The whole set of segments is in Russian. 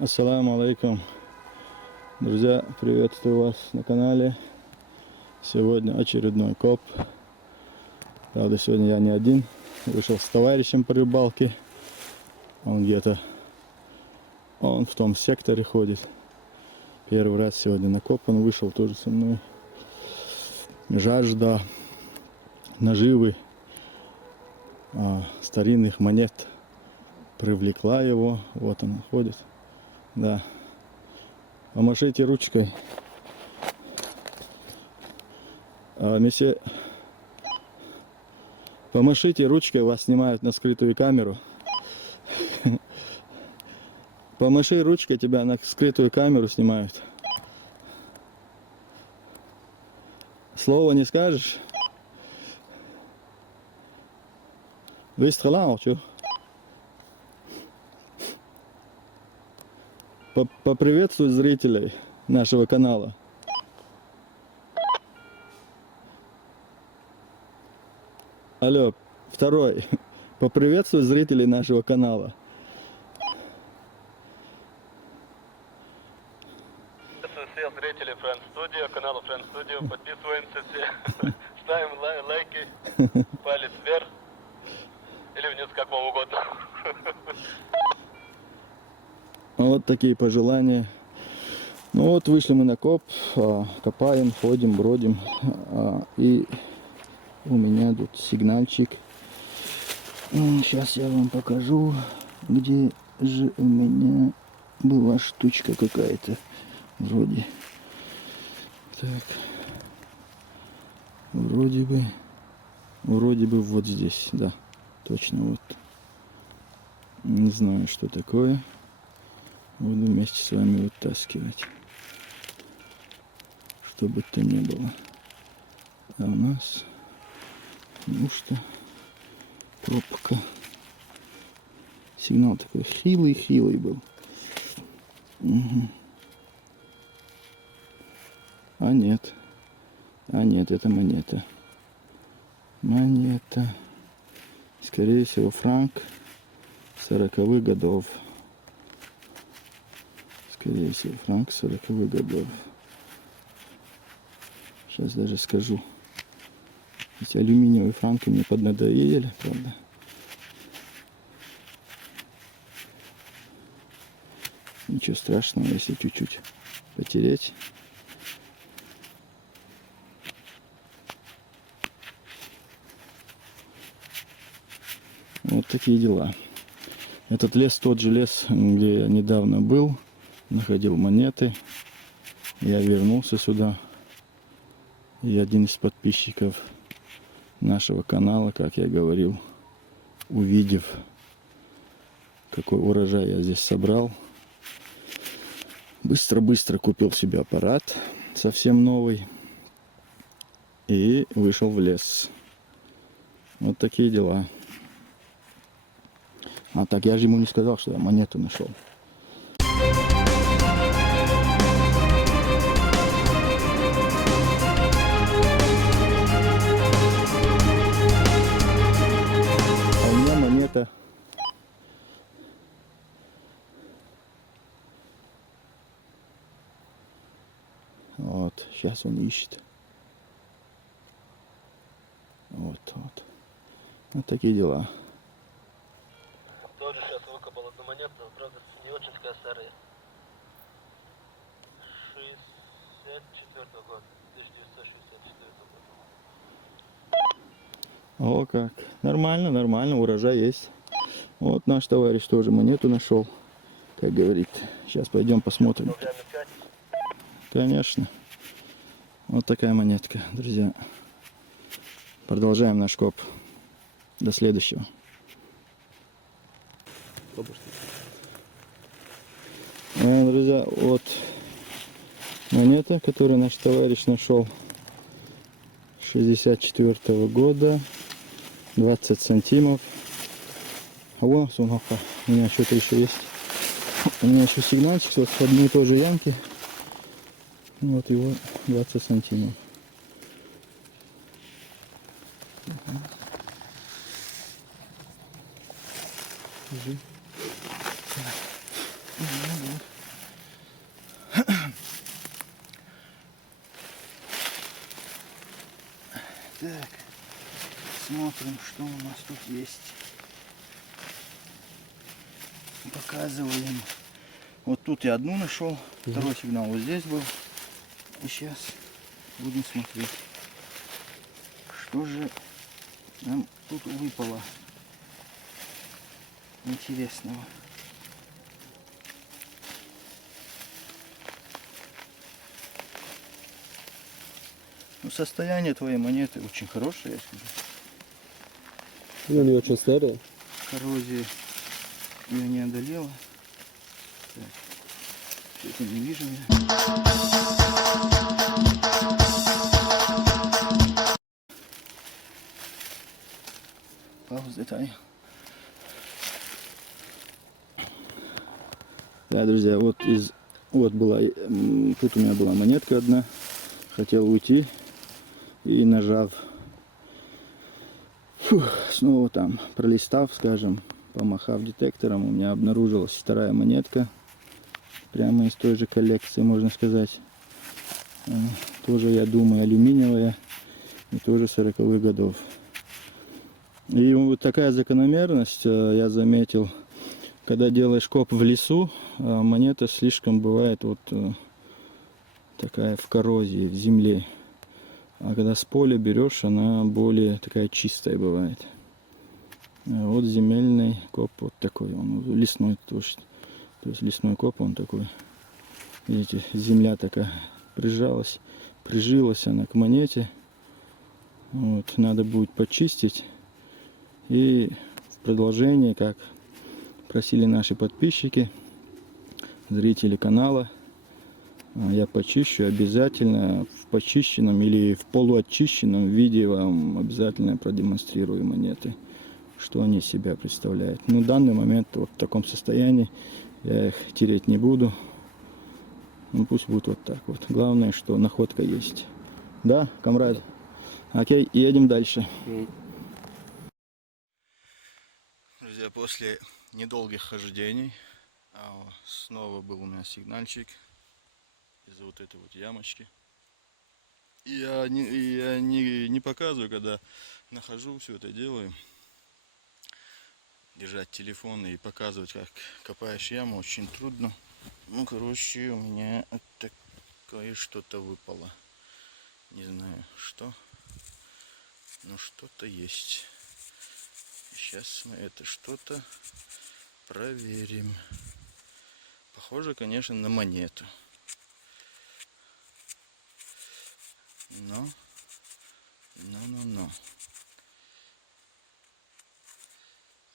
Ассаламу алейкум. Друзья, приветствую вас на канале. Сегодня очередной коп. Правда, сегодня я не один. Вышел с товарищем по рыбалке. Он в том секторе ходит. Первый раз сегодня на коп он вышел тоже со мной. Жажда наживы старинных монет привлекла его. Вот он ходит. Да. Помашите ручкой. Месье, помашите ручкой, вас снимают на скрытую камеру. Помаши ручкой, тебя на скрытую камеру снимают. Слово не скажешь? Выстрелал, что? Поприветствуй зрителей нашего канала. Алло, второй. Поприветствуй зрителей нашего канала. Всех зрителей Friends Studio, канала Friends Studio, подписываемся все, ставим лайки, палец вверх или вниз, как вам угодно. Вот такие пожелания. Ну вот, вышли мы на коп, копаем, ходим, бродим. И у меня тут сигнальчик. Сейчас я вам покажу, где же у меня была штучка какая-то. Вроде. Так. Вроде бы вот здесь, да. Точно вот. Не знаю, что такое. Буду вместе с вами вытаскивать. Что бы то ни было. А у нас, ну что, пробка. Сигнал такой хилый был. Угу. А нет, это монета. Монета. Скорее всего, франк 40-х годов. Скорее всего, франк 40-х годов. Сейчас даже скажу. Эти алюминиевые франки мне поднадоели, правда. Ничего страшного, если чуть-чуть потереть. Вот такие дела. Этот лес тот же лес, где я недавно был. Находил монеты. Я вернулся сюда. И один из подписчиков нашего канала, как я говорил, увидев, какой урожай я здесь собрал, быстро-быстро купил себе аппарат, совсем новый, и вышел в лес. Вот такие дела. А так я же ему не сказал, что я монету нашел. Монета. Вот, сейчас он ищет. Вот. Вот такие дела. Тоже сейчас выкопал одну монету, правда, не очень такая старая. 64 год, 1964 год. О, как. Нормально, урожай есть. Вот наш товарищ тоже монету нашел, как говорит. Сейчас пойдем посмотрим. Конечно. Вот такая монетка, друзья. Продолжаем наш коп. До следующего. Друзья, вот монета, которую наш товарищ нашел. 64-го года. 20 сантимов. А вон, сунгаха. У меня что-то еще есть. У меня еще сигнальчик вот с одной и той же ямки. Вот его 20 сантимов. Держи. Так, смотрим, что у нас тут есть. Показываем. Вот тут я одну нашел, второй сигнал вот здесь был. И сейчас будем смотреть, что же нам тут выпало интересного. Ну, состояние твоей монеты очень хорошее, я скажу. Ну, не очень старая. Коррозия ее не одолела. Так, что-то не вижу я. Пауза, дай. Да, друзья, вот была, тут у меня была монетка одна. Хотел уйти и нажав, снова там пролистав, скажем, помахав детектором, у меня обнаружилась вторая монетка. Прямо из той же коллекции, можно сказать. Тоже, я думаю, алюминиевая. И тоже 40-х годов. И вот такая закономерность я заметил, когда делаешь коп в лесу, монета слишком бывает вот такая в коррозии, в земле. А когда с поля берешь, она более такая чистая бывает. Вот земельный коп вот такой, он лесной тоже. То есть лесной коп, он такой. Видите, земля такая прижилась она к монете. Вот, надо будет почистить. И в продолжение, как просили наши подписчики, зрители канала, я почищу обязательно в почищенном или в полуочищенном виде, вам обязательно продемонстрирую монеты, что они из себя представляют. Но в данный момент вот в таком состоянии я их тереть не буду. Ну пусть будет вот так вот. Главное, что находка есть. Да, камрад? Окей, едем дальше. Друзья, после недолгих хождений снова был у меня сигнальчик из-за вот этой вот ямочки. И я не показываю, когда нахожу, все это делаю. Держать телефон и показывать, как копаешь яму, очень трудно. Ну, короче, у меня вот такое что-то выпало. Не знаю что, но что-то есть. Сейчас мы это что-то проверим. Похоже, конечно, на монету. Но.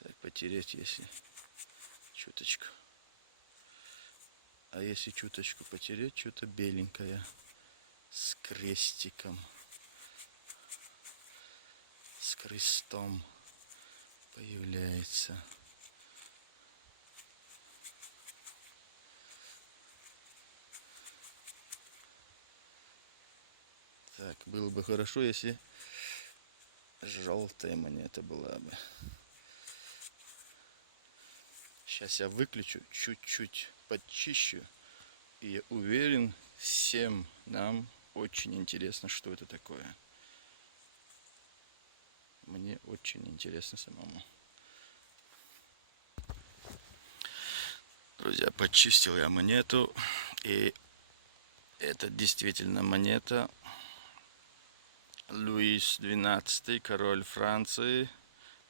Так, потереть, если чуточку. А если чуточку потереть, что-то беленькое. С крестиком. С крестом появляется. Так, было бы хорошо, если желтая монета была бы. Сейчас я выключу, чуть-чуть подчищу. И я уверен, всем нам очень интересно, что это такое. Мне очень интересно самому. Друзья, почистил я монету. И это действительно монета. Луис XII, король Франции.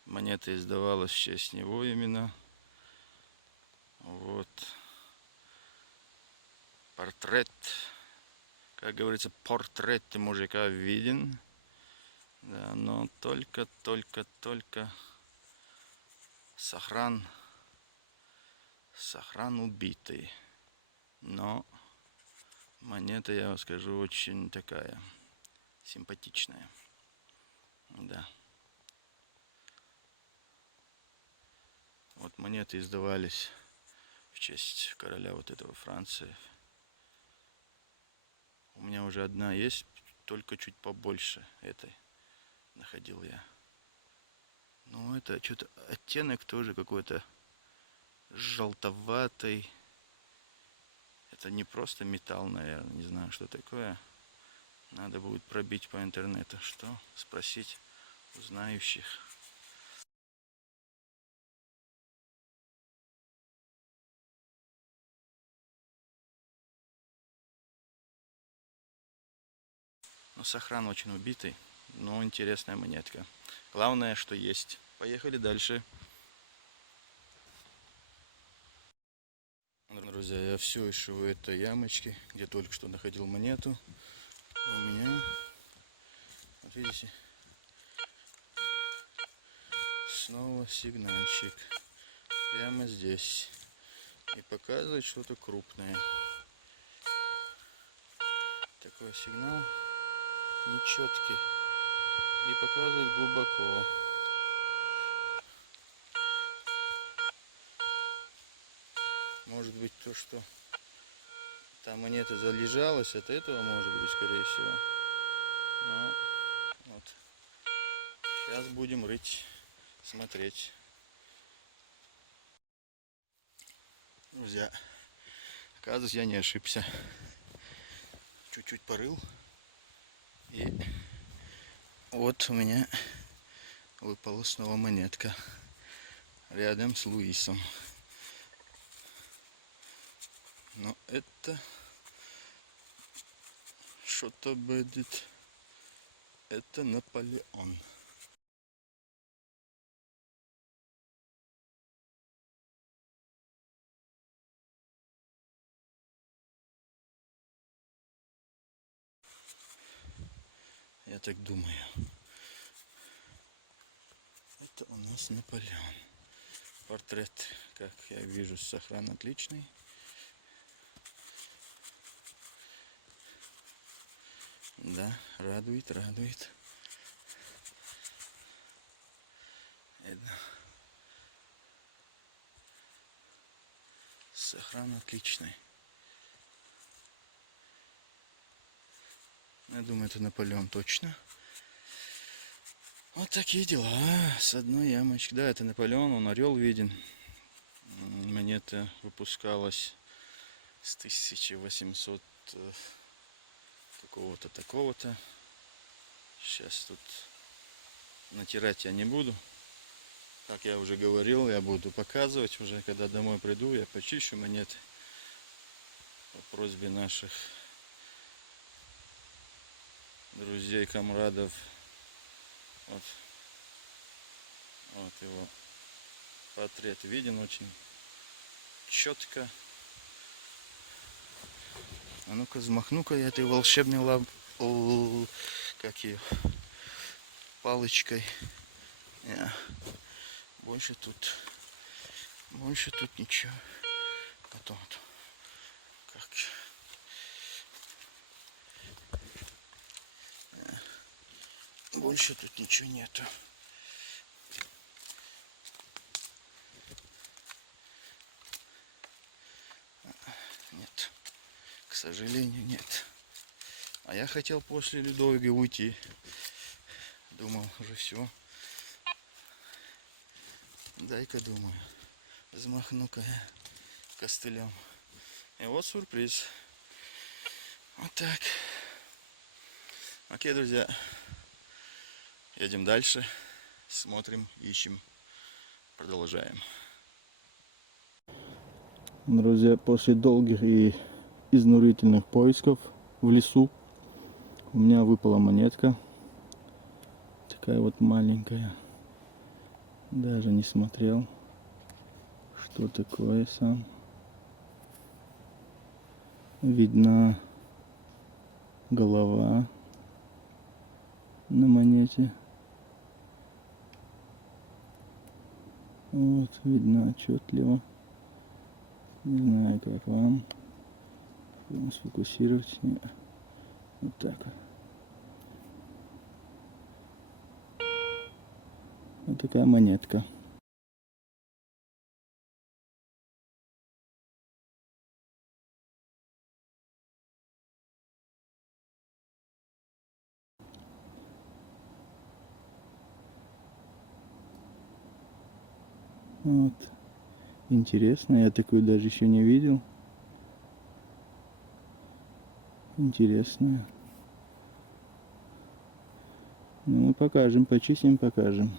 Монета издавалась в честь него именно. Вот. Портрет. Как говорится, портрет мужика виден. Да, но только сохран убитый. Но монета, я вам скажу, очень такая симпатичная. Да. Вот монеты издавались в честь короля вот этого Франции. У меня уже одна есть, только чуть побольше этой находил я. Ну, это что-то оттенок тоже какой-то желтоватый. Это не просто металл, наверное, не знаю, что такое. Надо будет пробить по интернету, что спросить у знающих. Ну, сохран очень убитый, но интересная монетка. Главное, что есть. Поехали дальше. Друзья, я все еще в этой ямочке, где только что находил монету. У меня, вот видите, снова сигнальчик. Прямо здесь. И показывает что-то крупное. Такой сигнал нечеткий. И показывает глубоко. Может быть то, что там монета залежалась, от этого может быть, скорее всего. Но вот. Сейчас будем рыть, смотреть. Друзья, оказывается, я не ошибся. Чуть-чуть порыл. И вот у меня выпала снова монетка. Рядом с Луисом. Но это что-то будет. Это Наполеон. Я так думаю. Это у нас Наполеон. Портрет, как я вижу, сохран отличный. Да, радует, радует. Это сохран отличный. Я думаю, это Наполеон точно. Вот такие дела. С одной ямочки. Да, это Наполеон, он орел виден. Монета выпускалась с 1800 какого-то такого-то. Сейчас тут натирать я не буду. Как я уже говорил, я буду показывать уже, когда домой приду, я почищу монеты по просьбе наших друзей, комрадов. Вот, вот его портрет виден очень четко. А ну-ка, взмахну-ка я этой волшебной как ее, палочкой. Больше тут ничего. Потом как больше тут ничего нету. Нет, к сожалению, нет. А я хотел после Людовига уйти. Думал, уже все. Дай-ка, думаю, взмахну-ка я костылем. И вот сюрприз. Вот так. Окей, друзья. Едем дальше. Смотрим, ищем, продолжаем. Друзья, после долгих и изнурительных поисков в лесу у меня выпала монетка. Такая вот маленькая. Даже не смотрел, что такое сам. Видна голова на монете. Вот, видно отчетливо. Не знаю, как вам. Сфокусировать. Нет. Вот так. Вот такая монетка. Вот. Интересно, я такую даже еще не видел. Интересная. Ну, покажем, почистим, покажем.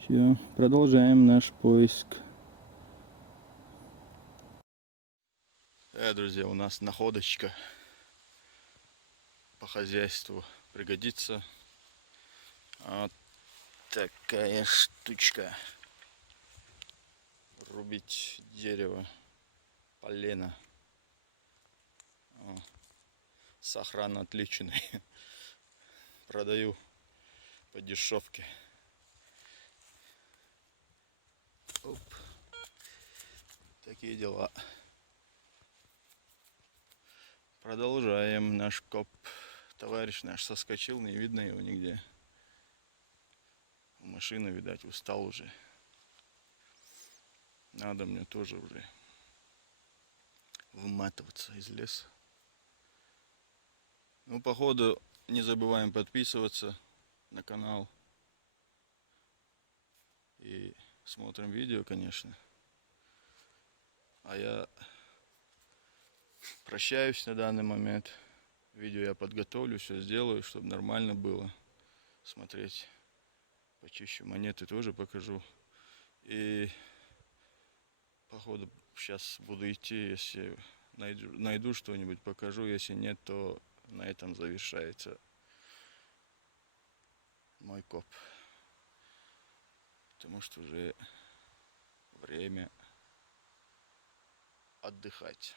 Все, продолжаем наш поиск. Друзья, у нас находочка по хозяйству пригодится. Вот такая штучка. Рубить дерево, полено. О, сохран отличный. Продаю по дешевке. Оп. Такие дела. Продолжаем наш коп. Товарищ наш соскочил, не видно его нигде. Машина, видать, устал уже. Надо мне тоже уже выматываться из леса. Ну, походу, не забываем подписываться на канал. И смотрим видео, конечно. А я прощаюсь на данный момент. Видео я подготовлю, все сделаю, чтобы нормально было смотреть. Почищу монеты, тоже покажу. И походу сейчас буду идти, если найду что-нибудь, покажу. Если нет, то на этом завершается мой коп. Потому что уже время отдыхать.